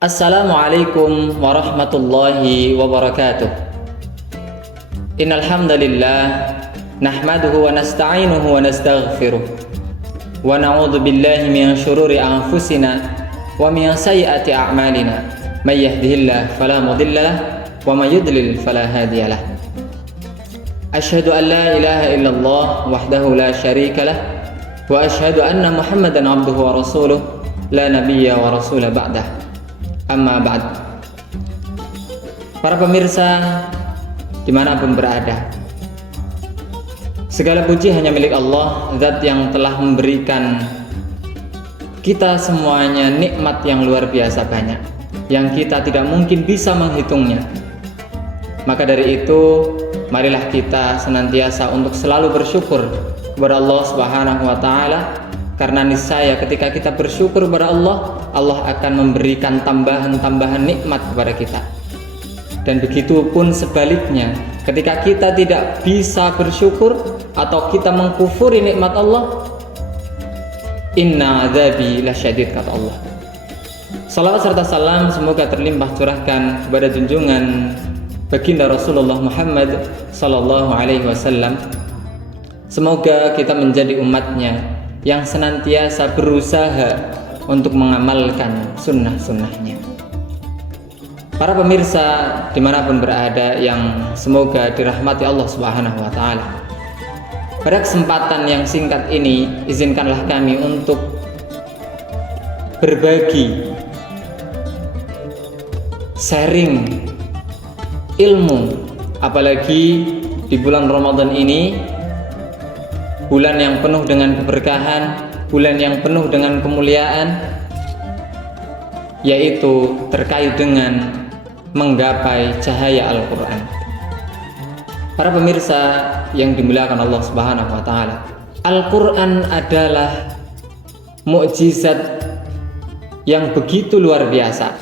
Assalamualaikum warahmatullahi wabarakatuh. Innal hamdalillah nahmaduhu wa nasta'inuhu wa nastaghfiruh wa na'udzu billahi min shururi anfusina wa min sayyiati a'malina. May yahdihillahu fala mudilla lahu wa may yudlil fala hadiya lahu. Asyhadu an la ilaha illallah wahdahu la syarika lah wa asyhadu anna Muhammadan abduhu wa rasuluh la nabiyya wa rasula ba'dah. Amma ba'd. Para pemirsa dimanapun berada, segala puji hanya milik Allah, Zat yang telah memberikan kita semuanya nikmat yang luar biasa banyak, yang kita tidak mungkin bisa menghitungnya. Maka dari itu, marilah kita senantiasa untuk selalu bersyukur kepada Allah Subhanahu wa Ta'ala, karena niscaya ketika kita bersyukur kepada Allah, Allah akan memberikan tambahan-tambahan nikmat kepada kita. Dan begitu pun sebaliknya, ketika kita tidak bisa bersyukur atau kita mengkufuri nikmat Allah, inna adzabi lasyadid, kata Allah. Salawat serta salam semoga terlimpah curahkan kepada junjungan baginda Rasulullah Muhammad sallallahu alaihi wasallam. Semoga kita menjadi umatnya yang senantiasa berusaha untuk mengamalkan sunnah-sunnahnya. Para pemirsa dimanapun berada yang semoga dirahmati Allah Subhanahu wa Ta'ala, pada kesempatan yang singkat ini izinkanlah kami untuk berbagi, sharing ilmu, apalagi di bulan Ramadan ini, bulan yang penuh dengan keberkahan, bulan yang penuh dengan kemuliaan, yaitu terkait dengan menggapai cahaya Al-Quran. Para pemirsa yang dimuliakan Allah Subhanahu wa Ta'ala, Al-Quran adalah mukjizat yang begitu luar biasa.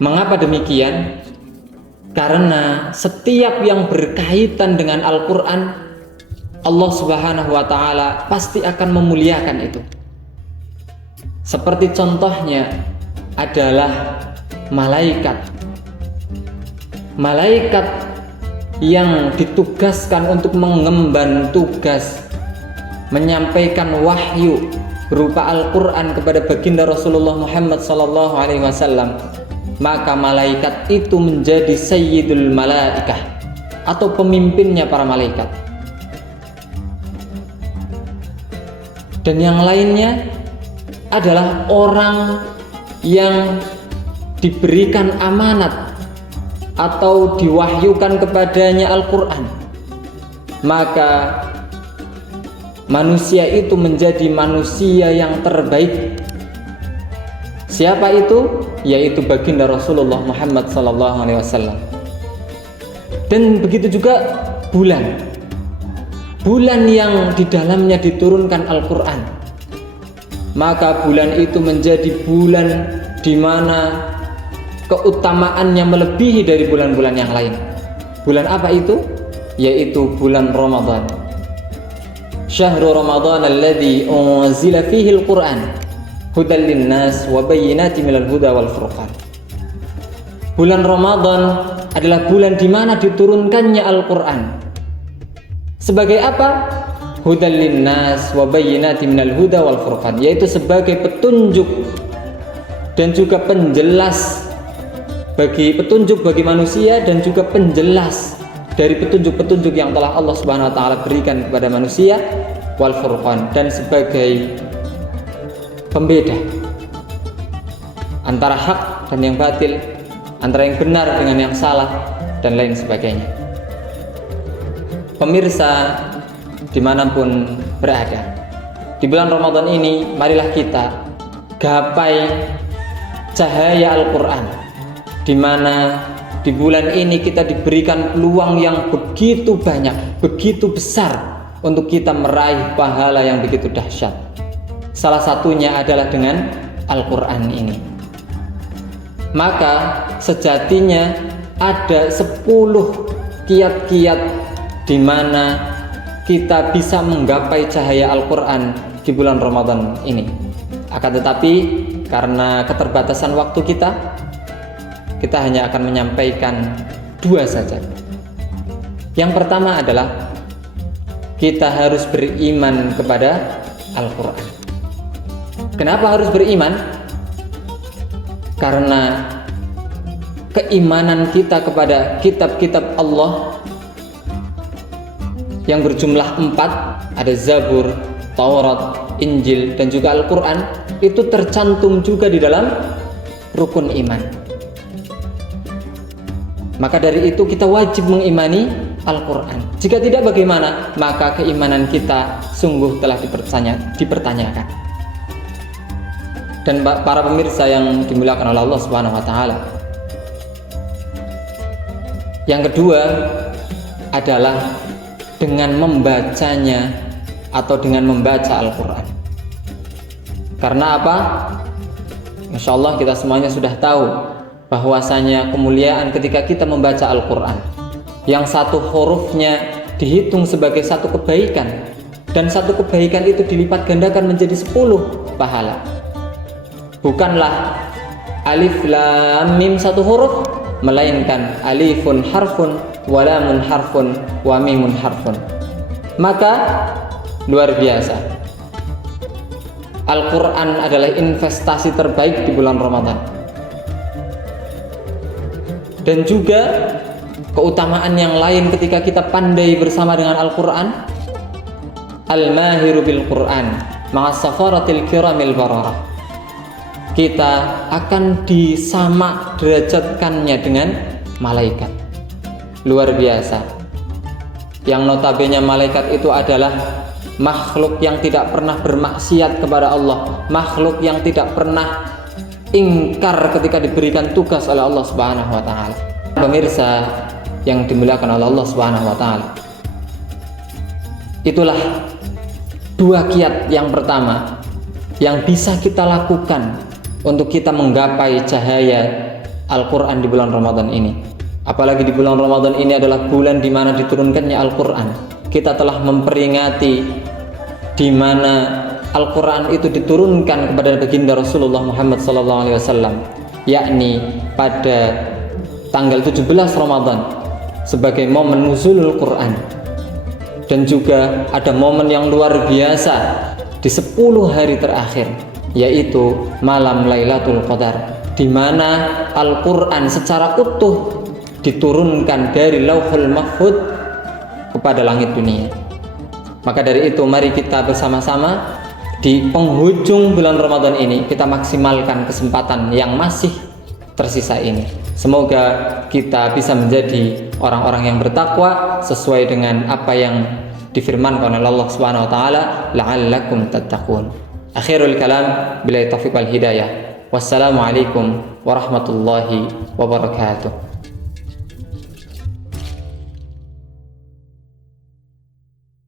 Mengapa demikian? Karena setiap yang berkaitan dengan Al-Quran, Allah Subhanahu wa Ta'ala pasti akan memuliakan itu. Seperti contohnya adalah malaikat. Malaikat yang ditugaskan untuk mengemban tugas menyampaikan wahyu berupa Al-Quran kepada baginda Rasulullah Muhammad sallallahu alaihi wasallam, maka malaikat itu menjadi sayyidul malaikah atau pemimpinnya para malaikat. Dan yang lainnya adalah orang yang diberikan amanat atau diwahyukan kepadanya Al-Quran, maka manusia itu menjadi manusia yang terbaik. Siapa itu? Yaitu baginda Rasulullah Muhammad sallallahu alaihi wasallam. Dan begitu juga bulan. Bulan yang di dalamnya diturunkan Al-Quran. Maka bulan itu menjadi bulan di mana keutamaannya melebihi dari bulan-bulan yang lain. Bulan apa itu? Yaitu bulan Ramadan. Syahrul Ramadan alladzi unzila fihi al-Quran hudal linnas wa bayyinatin minal huda wal furqan. Bulan Ramadan adalah bulan di mana diturunkannya Al-Quran. Sebagai apa? Hudal linnas wa bayyinatin minal huda wal furqan, yaitu sebagai petunjuk dan juga penjelas bagi manusia, dan juga penjelas dari petunjuk-petunjuk yang telah Allah Subhanahu wa Ta'ala berikan kepada manusia, wal furqan, dan sebagai pembeda antara hak dan yang batil, antara yang benar dengan yang salah, dan lain sebagainya. Pemirsa dimanapun berada, di bulan Ramadan ini marilah kita gapai cahaya Al-Quran, di mana di bulan ini kita diberikan peluang yang begitu banyak, begitu besar untuk kita meraih pahala yang begitu dahsyat. Salah satunya adalah dengan Al-Quran ini. Maka sejatinya ada 10 kiat-kiat di mana kita bisa menggapai cahaya Al-Quran di bulan Ramadan ini. Akan tetapi karena keterbatasan waktu kita hanya akan menyampaikan 2 saja. Yang pertama adalah kita harus beriman kepada Al-Quran. Kenapa harus beriman? Karena keimanan kita kepada kitab-kitab Allah yang berjumlah 4, ada Zabur, Taurat, Injil, dan juga Al-Quran, itu tercantum juga di dalam rukun iman. Maka dari itu kita wajib mengimani Al-Quran. Jika tidak, bagaimana? Maka keimanan kita sungguh telah dipertanyakan. Dan para pemirsa yang dimuliakan oleh Allah Subhanahu wa taala, yang kedua adalah dengan membacanya atau dengan membaca Al-Quran. Karena apa? Insya Allah kita semuanya sudah tahu bahwasanya kemuliaan ketika kita membaca Al-Quran, yang satu hurufnya dihitung sebagai satu kebaikan, dan satu kebaikan itu dilipat gandakan menjadi 10 pahala. Bukanlah alif lam mim satu huruf, melainkan alifun harfun, walamun harfun, wa mimun harfun. Maka luar biasa, Al-Quran adalah investasi terbaik di bulan Ramadan. Dan juga keutamaan yang lain ketika kita pandai bersama dengan Al-Quran, al-mahiru bil Quran ma'as safaratil kiramil bararah, kita akan disama derajatkannya dengan malaikat. Luar biasa. Yang notabene malaikat itu adalah makhluk yang tidak pernah bermaksiat kepada Allah, makhluk yang tidak pernah ingkar ketika diberikan tugas oleh Allah Subhanahu wa taala. Pemirsa yang dimuliakan oleh Allah Subhanahu wa taala, itulah 2 kiat yang pertama yang bisa kita lakukan untuk kita menggapai cahaya Al-Quran di bulan Ramadan ini. Apalagi di bulan Ramadan ini adalah bulan di mana diturunkannya Al-Quran. Kita telah memperingati di mana Al-Quran itu diturunkan kepada baginda Rasulullah Muhammad SAW, yakni pada tanggal 17 Ramadan sebagai momen nuzulul Quran. Dan juga ada momen yang luar biasa di 10 hari terakhir, yaitu malam Lailatul Qadar, di mana Al-Quran secara utuh diturunkan dari Lauhul Mahfuz kepada langit dunia. Maka dari itu mari kita bersama-sama di penghujung bulan Ramadan ini kita maksimalkan kesempatan yang masih tersisa ini. Semoga kita bisa menjadi orang-orang yang bertakwa sesuai dengan apa yang difirmankan oleh Allah Subhanahu wa taala, la'allakum tattaqun. Akhirul kalam, billahi taufiq wal hidayah. Wassalamualaikum warahmatullahi wabarakatuh.